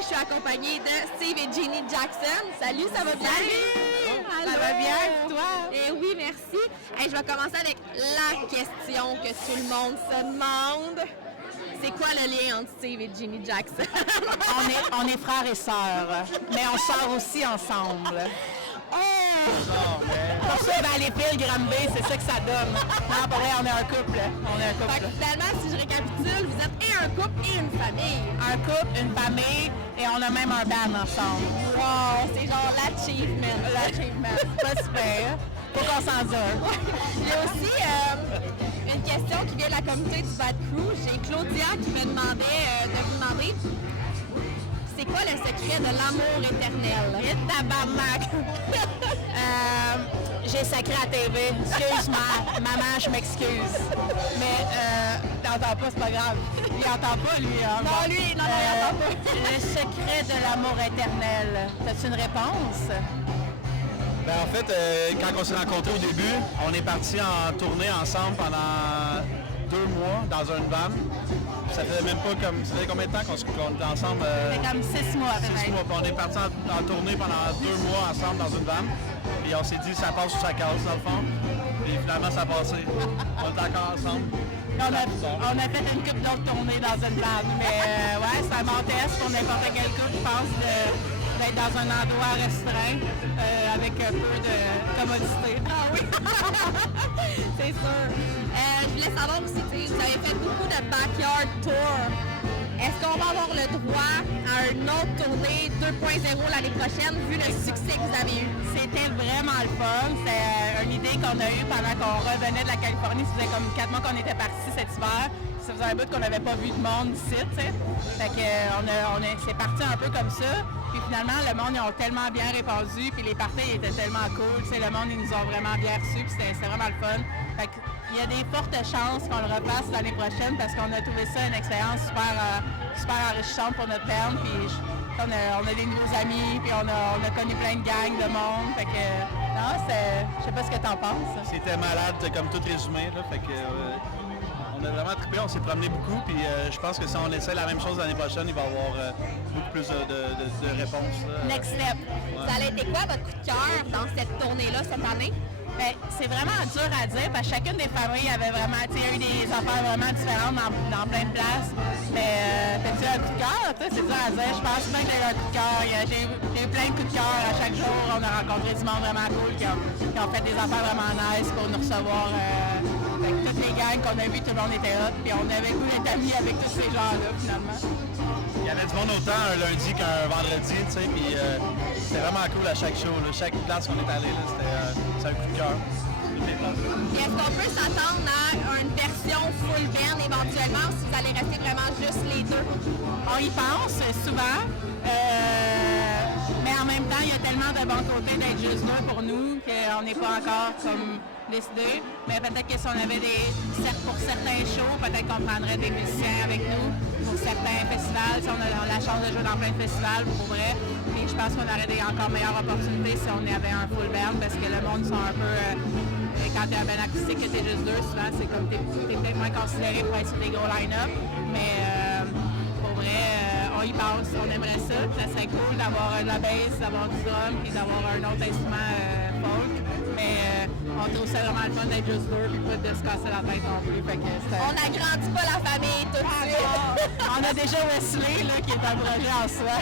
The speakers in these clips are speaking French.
je suis accompagnée de Steve et Jeannie Jackson. Salut, ça va bien? Salut! Ça va bien, toi? Eh oui, merci. Hey, je vais commencer avec la question que tout le monde se demande. C'est quoi le lien entre Steve et Jeannie Jackson? On est frères et sœurs, mais on sort aussi ensemble. Pour ça, dans les filles, Granby, c'est ça que ça donne. Non, pour vrai, on est un couple. Fait que finalement, si je récapitule, vous êtes et un couple et une famille. Un couple, une famille, et on a même un band ensemble. Wow, c'est genre l'achievement. Pas super. Faut qu'on s'endure. Il y a aussi une question qui vient de la communauté du Bad Crew. J'ai Claudia qui me demandait de vous demander c'est quoi le secret de l'amour éternel? Et tabarnak! J'ai sacré à TV. Excuse-moi. Maman, je m'excuse. Mais t'entends pas, c'est pas grave. Il entend pas, lui. Hein? Non, lui, non, il entend pas. Le secret de l'amour éternel. T'as-tu une réponse? Ben, en fait, quand on s'est rencontrés au début, on est partis en tournée ensemble pendant 2 mois dans une van. Ça faisait même pas comme... Ça faisait combien de temps qu'on était ensemble? C'était comme 6 mois. 6 mois. Puis on est partis en tournée pendant 2 mois ensemble dans une van. Puis on s'est dit ça passe ou ça casse dans le fond. Puis finalement ça a passé. On est encore ensemble. On a fait une couple d'autres tournées dans une van. Mais ouais, ça m'intéresse pour n'importe quel couple, je pense, d'être dans un endroit restreint avec un peu de commodité. Ah oui! C'est sûr. Je voulais savoir aussi, vous avez fait beaucoup de backyard tour. Est-ce qu'on va avoir le droit à une autre tournée 2.0 l'année prochaine, vu le succès que vous avez eu? C'était vraiment le fun. C'est une idée qu'on a eue pendant qu'on revenait de la Californie. Ça faisait comme 4 mois qu'on était partis cet hiver. Ça faisait un bout qu'on n'avait pas vu de monde ici, tu sais. Fait que c'est parti un peu comme ça. Puis finalement, le monde, ils ont tellement bien répondu. Puis les parties étaient tellement cool. Tu sais, le monde, ils nous ont vraiment bien reçus. Puis c'était vraiment le fun. Fait que, il y a des fortes chances qu'on le repasse l'année prochaine parce qu'on a trouvé ça une expérience super enrichissante pour notre band. Puis on a des nouveaux amis, puis on a connu plein de gangs de monde. Fait que, non, je sais pas ce que t'en penses. C'était malade, comme tout résumé. Là, fait que, on a vraiment trippé, on s'est promené beaucoup. Puis je pense que si on essaie la même chose l'année prochaine, il va y avoir beaucoup plus de réponses. Next step. Ouais. Ça a été quoi votre coup de cœur dans cette tournée-là cette année? Ben, c'est vraiment dur à dire parce que chacune des familles avait vraiment eu des affaires vraiment différentes dans plein de places. Mais t'as-tu un coup de cœur? C'est dur à dire. Je pense bien que j'ai eu un coup de cœur. J'ai eu plein de coups de cœur à chaque jour. On a rencontré du monde vraiment cool qui ont fait des affaires vraiment nice pour nous recevoir. Avec toutes les gangs qu'on a vues, tout le monde était là. Puis on avait goût d'être amis avec tous ces gens-là finalement. Il y avait du monde autant un lundi qu'un vendredi, tu sais, puis c'était vraiment cool à chaque show. Là. Chaque place qu'on est allé, c'était un coup de cœur. Est-ce qu'on peut s'attendre à une version full band éventuellement ou si vous allez rester vraiment juste les deux? On y pense souvent, mais en même temps, il y a tellement de bons côtés d'être juste deux pour nous qu'on n'est pas encore comme décidé. Mais peut-être que si on avait pour certains shows, peut-être qu'on prendrait des musiciens avec nous pour certains festivals, si on a la chance de jouer dans plein de festivals, pour vrai. Et je pense qu'on aurait des encore meilleures opportunités si on avait un full band parce que le monde sont un peu... quand t'es un band acoustique que t'es juste deux, souvent c'est comme t'es peut-être moins considéré pour être sur des gros line-up. Mais pour vrai, on y pense, on aimerait ça. Ça serait cool d'avoir de la bass, d'avoir du drum et d'avoir un autre instrument folk. Mais on trouve ça vraiment le fun d'être juste deux et pas de se casser la tête non plus. Fait que on n'agrandit pas la famille tout de suite. On a déjà Wesley là, qui est un projet en soi.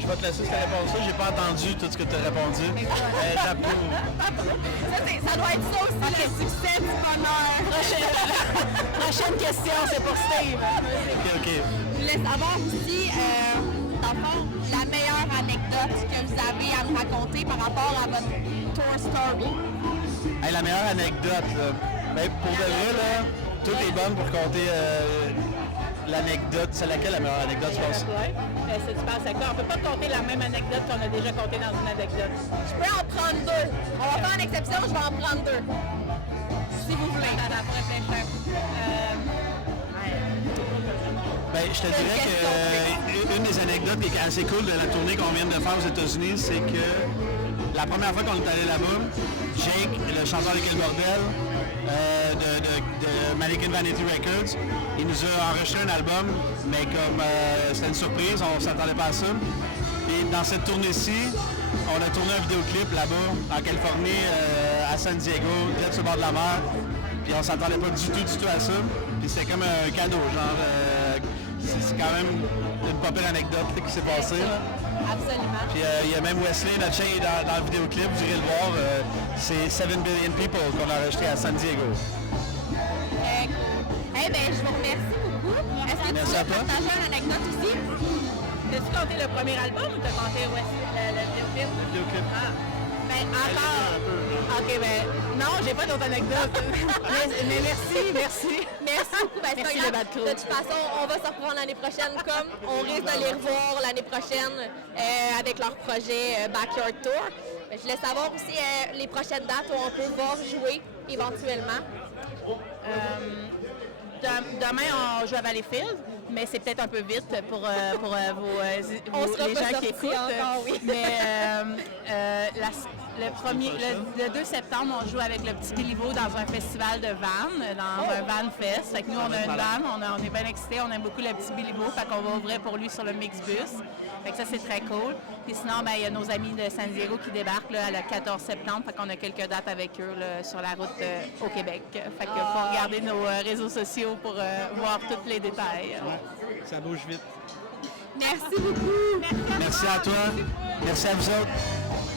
Je vais te laisser cette réponse-là. J'ai pas entendu tout ce que tu as répondu. J'approuve. Ça doit être ça aussi, le succès du bonheur. Prochaine question, c'est pour Steve. OK. Je voulais savoir aussi, dans le fond, la meilleure anecdote que vous avez à nous raconter par rapport à votre tour story. Hey, la meilleure anecdote, là. Ben, pour de vrai, là, tout est bonne pour compter l'anecdote. C'est laquelle la meilleure anecdote, je pense? Tu penses à quoi? On ne peut pas compter la même anecdote qu'on a déjà compté dans une anecdote. Je peux en prendre deux. On va faire une exception, je vais en prendre deux. Si vous voulez. Ben, je te dirais que une des anecdotes qui est assez cool de la tournée qu'on vient de faire aux États-Unis, c'est que la première fois qu'on est allé là-bas, Jake, le chanteur de Quel Bordel, de Mannequin Vanity Records. Il nous a enregistré un album, mais comme c'était une surprise, on ne s'attendait pas à ça. Et dans cette tournée-ci, on a tourné un vidéoclip là-bas, en Californie, à San Diego, direct sur le bord de la mer. Puis on s'attendait pas du tout à ça. Puis c'était comme un cadeau, genre. C'est quand même une pas pire anecdote là, qui s'est passée. Absolument. Puis il y a même Wesley, notre chien, dans le vidéoclip, vous irez le voir. C'est 7 billion people qu'on a enregistré à San Diego. Eh bien, je vous remercie beaucoup. Est-ce que tu veux partager une anecdote aussi? T'as-tu compté le premier album ou t'as compté le vidéoclip? Le vidéoclip. Ah. Ben, encore. OK, ben, non, j'ai pas d'autres anecdotes. mais merci. Merci beaucoup. Ben, Merci, le Bad Crew. De toute façon, on va se reprendre l'année prochaine, comme on risque de les revoir l'année prochaine avec leur projet Backyard Tour. Ben, je voulais savoir aussi les prochaines dates où on peut voir jouer éventuellement. Demain, on joue à Valleyfield, mais c'est peut-être un peu vite pour les gens qui écoutent. Encore, oui. Mais le 2 septembre, on joue avec le Petit Béliveau dans un festival de vannes, dans un van fest. Fait que nous, on a une van, on est bien excités, on aime beaucoup le Petit Béliveau, fait qu'on va ouvrir pour lui sur le Mixbus. Fait que ça, c'est très cool. Puis sinon, ben, il y a nos amis de San Diego qui débarquent là, le 14 septembre, fait qu'on a quelques dates avec eux là, sur la route au Québec. Fait que faut regarder nos réseaux sociaux pour voir tous les détails. Ouais, ça bouge vite. Merci beaucoup. Merci à toi. Merci à vous autres.